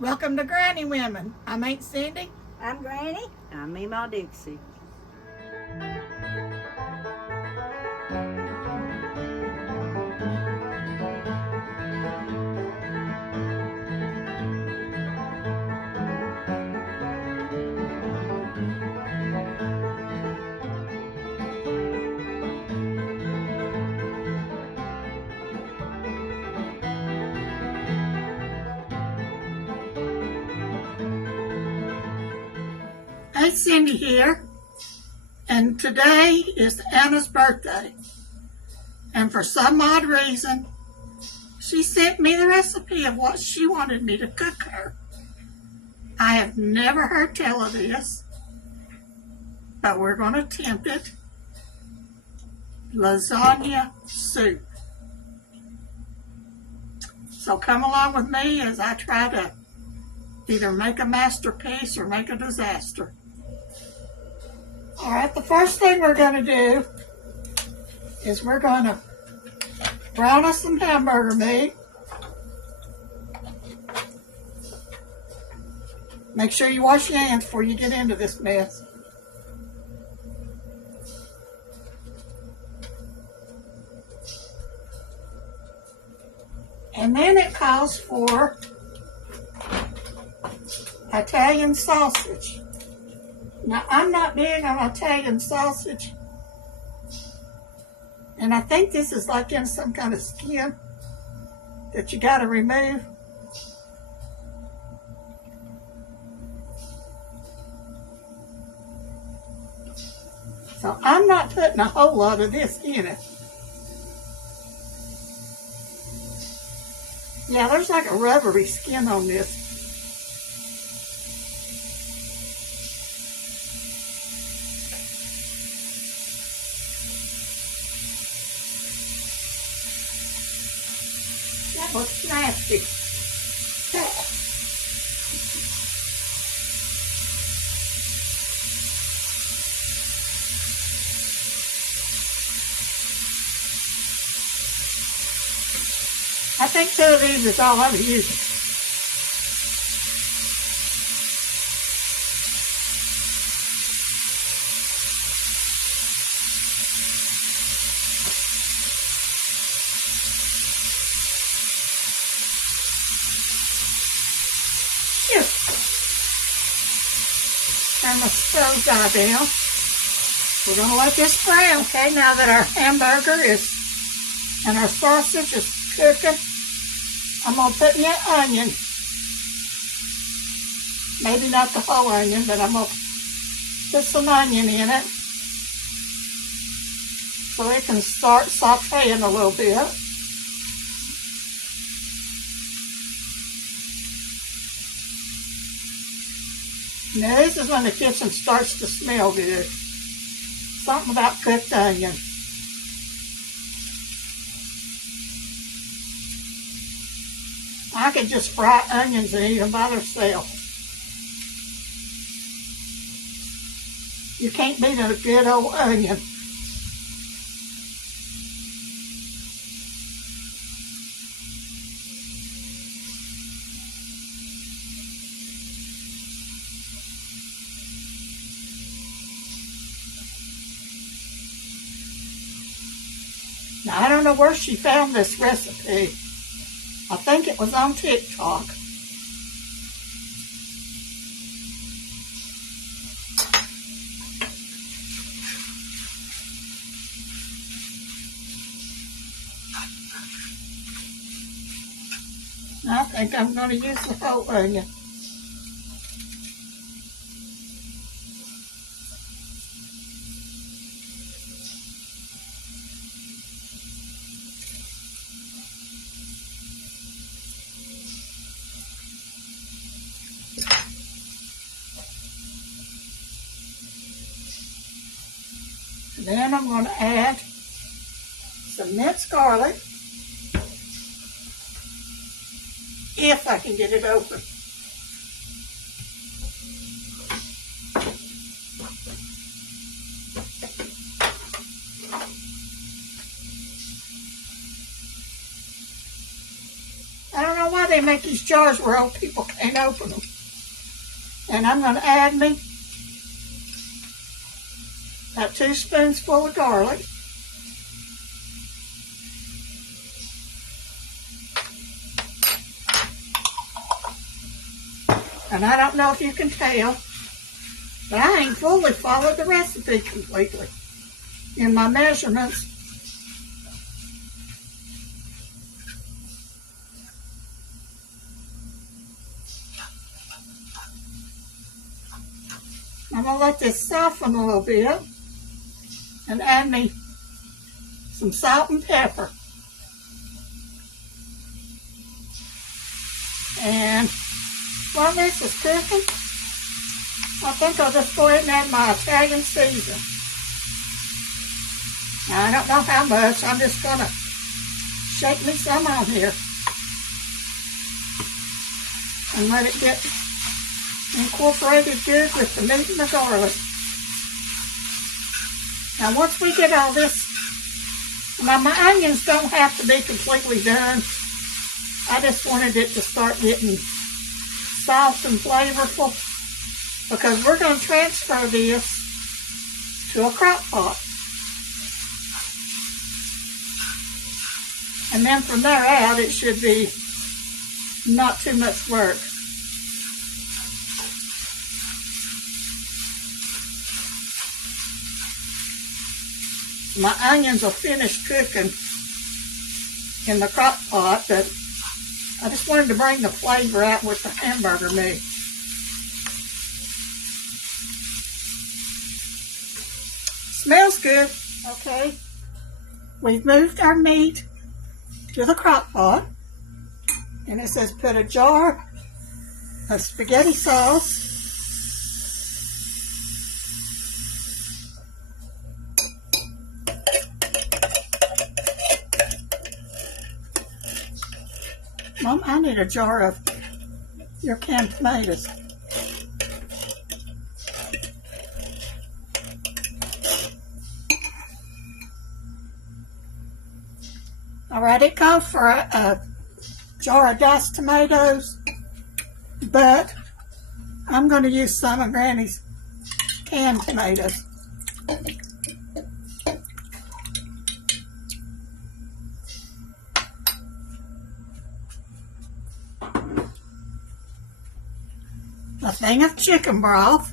Welcome to Granny Women. I'm Aunt Cindy. I'm Granny. I'm Meemaw Dixie. Aunt Cindy here, and today is Anna's birthday. And for some odd reason, she sent me the recipe of what she wanted me to cook her. I have never heard tell of this, but we're going to attempt it. Lasagna soup. So come along with me as I try to either make a masterpiece or make a disaster. All right, the first thing we're going to do is we're going to brown us some hamburger meat. Make sure you wash your hands before you get into this mess. And then it calls for Italian sausage. Now, I'm not big on Italian sausage, and I think this is like in some kind of skin that you got to remove. So I'm not putting a whole lot of this in it. Yeah, there's like a rubbery skin on this. That looks nasty. I think 2 of these is all I'm using. Turn the stove guy down. We're going to let this brown. Okay, now that our hamburger is and our sausage is cooking, I'm going to put in an onion. Maybe not the whole onion, but I'm going to put some onion in it so it can start sauteing a little bit. Now this is when the kitchen starts to smell good. Something about cooked onion. I could just fry onions and eat them by themselves. You can't beat a good old onion. Now, I don't know where she found this recipe. I think it was on TikTok. I think I'm going to use the whole onion. Then I'm going to add some minced garlic, if I can get it open. I don't know why they make these jars where old people can't open them. And I'm going to add me about 2 spoonsful of garlic. And I don't know if you can tell, but I ain't fully followed the recipe completely in my measurements. I'm going to let this soften a little bit and add me some salt and pepper. And while this is cooking, I think I'll just go ahead and add my Italian season. Now, I don't know how much. I'm just going to shake me some on here and let it get incorporated good with the meat and the garlic. Now once we get all this, now my onions don't have to be completely done. I just wanted it to start getting soft and flavorful because we're going to transfer this to a crock pot. And then from there out it should be not too much work. My onions will finish cooking in the crock pot, but I just wanted to bring the flavor out with the hamburger meat. Smells good. Okay, we've moved our meat to the crock pot, and it says put a jar of spaghetti sauce, Mom, I need a jar of your canned tomatoes. All right, it called for a jar of diced tomatoes, but I'm going to use some of Granny's canned tomatoes. A thing of chicken broth,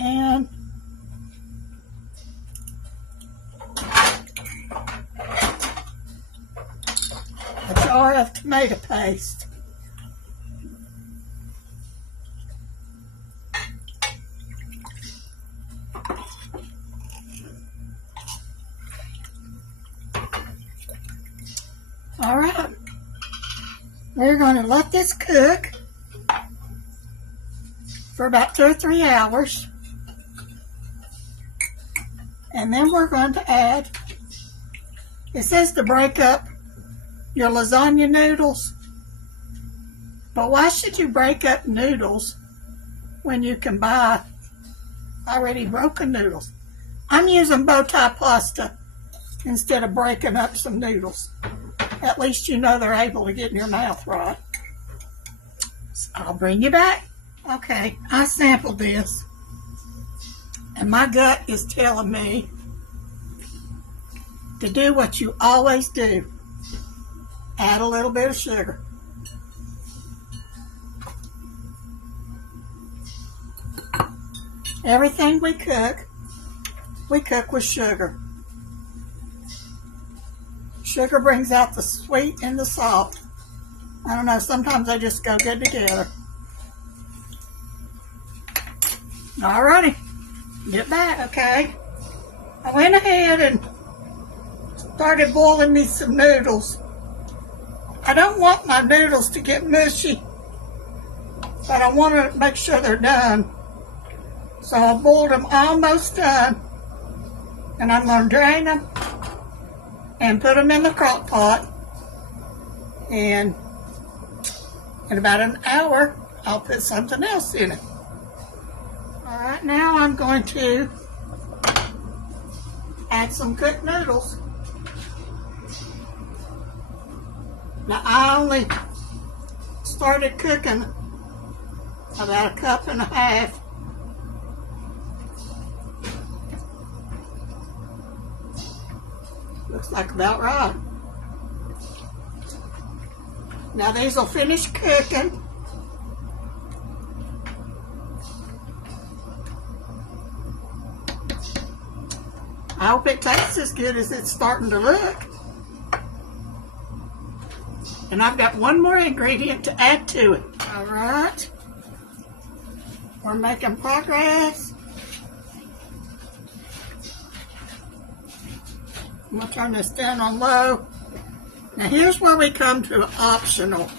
and a jar of tomato paste. All right, we're going to let this cook for about 2 or 3 hours. And then we're going to add, it says to break up your lasagna noodles, but why should you break up noodles when you can buy already broken noodles? I'm using bow tie pasta instead of breaking up some noodles. At least you know they're able to get in your mouth right. So I'll bring you back. Okay, I sampled this, and my gut is telling me to do what you always do. Add a little bit of sugar. Everything we cook with sugar. Sugar brings out the sweet and the salt. I don't know, sometimes they just go good together. Alrighty, get back, okay? I went ahead and started boiling me some noodles. I don't want my noodles to get mushy, but I want to make sure they're done. So I boiled them almost done, and I'm going to drain them and put them in the crock pot. And in about an hour, I'll put something else in it. All right, now I'm going to add some cooked noodles. Now I only started cooking about 1.5 cups. Looks like about right. Now these will finish cooking. I hope it tastes as good as it's starting to look. And I've got one more ingredient to add to it. All right. We're making progress. I'm going to turn this down on low. Now here's where we come to optional.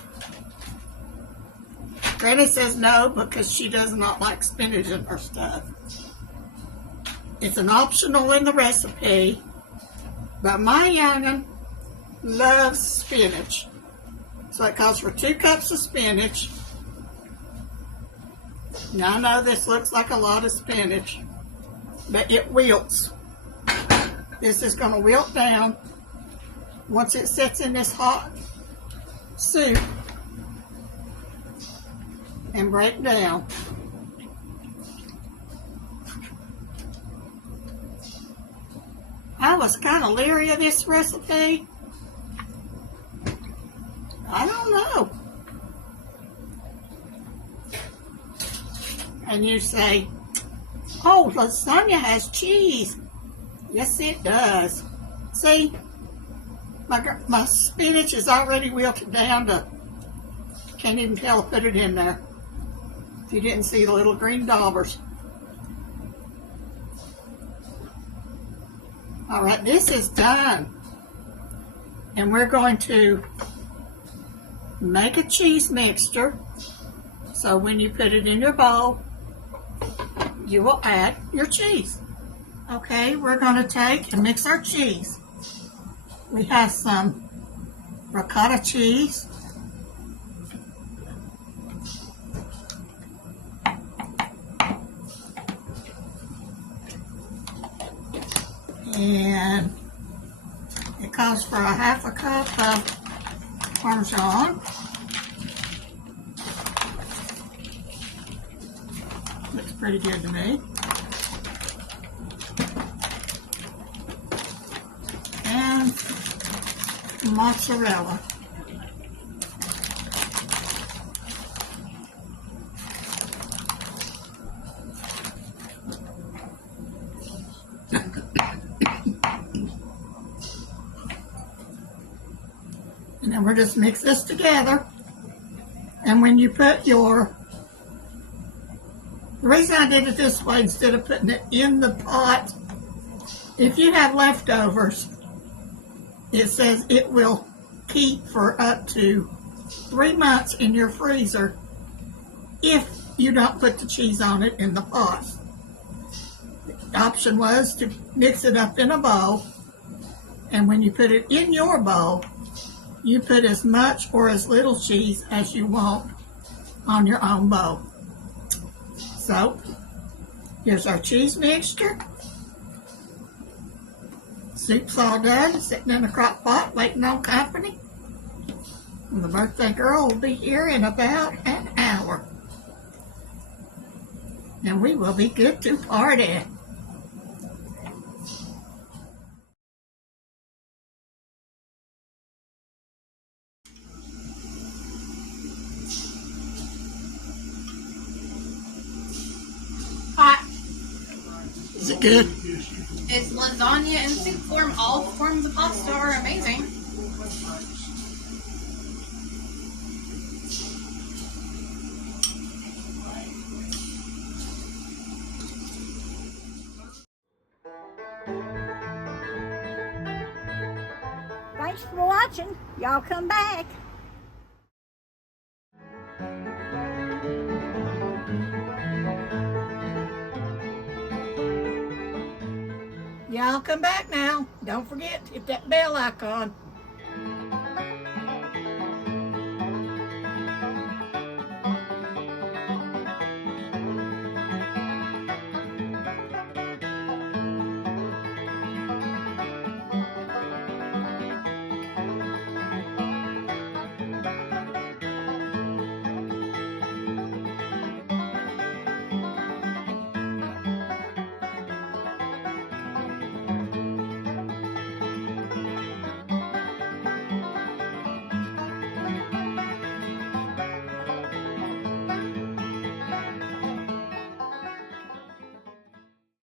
Granny says no because she does not like spinach in her stuff. It's an optional in the recipe, but my young'un loves spinach. So it calls for 2 cups of spinach. Now I know this looks like a lot of spinach, but it wilts. This is going to wilt down once it sits in this hot soup and break down. I was kind of leery of this recipe. I don't know. And you say, oh, lasagna has cheese. Yes, it does. See, my spinach is already wilted down to, can't even tell I put it in there. If you didn't see the little green daubers. All right, this is done. And we're going to make a cheese mixture. So when you put it in your bowl, you will add your cheese. Okay, we're going to take and mix our cheese. We have some ricotta cheese. And it calls for 1/2 cup of Parmesan. Looks pretty good to me. And mozzarella. And then we'll just mix this together. And when you put the reason I did it this way instead of putting it in the pot, if you have leftovers, it says it will keep for up to 3 months in your freezer if you don't put the cheese on it in the pot. The option was to mix it up in a bowl, and when you put it in your bowl, you put as much or as little cheese as you want on your own bowl. So, here's our cheese mixture. Soup's all done, sitting in a crock pot, waiting on company. And the birthday girl will be here in about an hour. And we will be good to party. Hot. Is it good? It's lasagna in soup form. All forms of pasta are amazing. Thanks for watching. Y'all come back. Y'all come back now. Don't forget to hit that bell icon.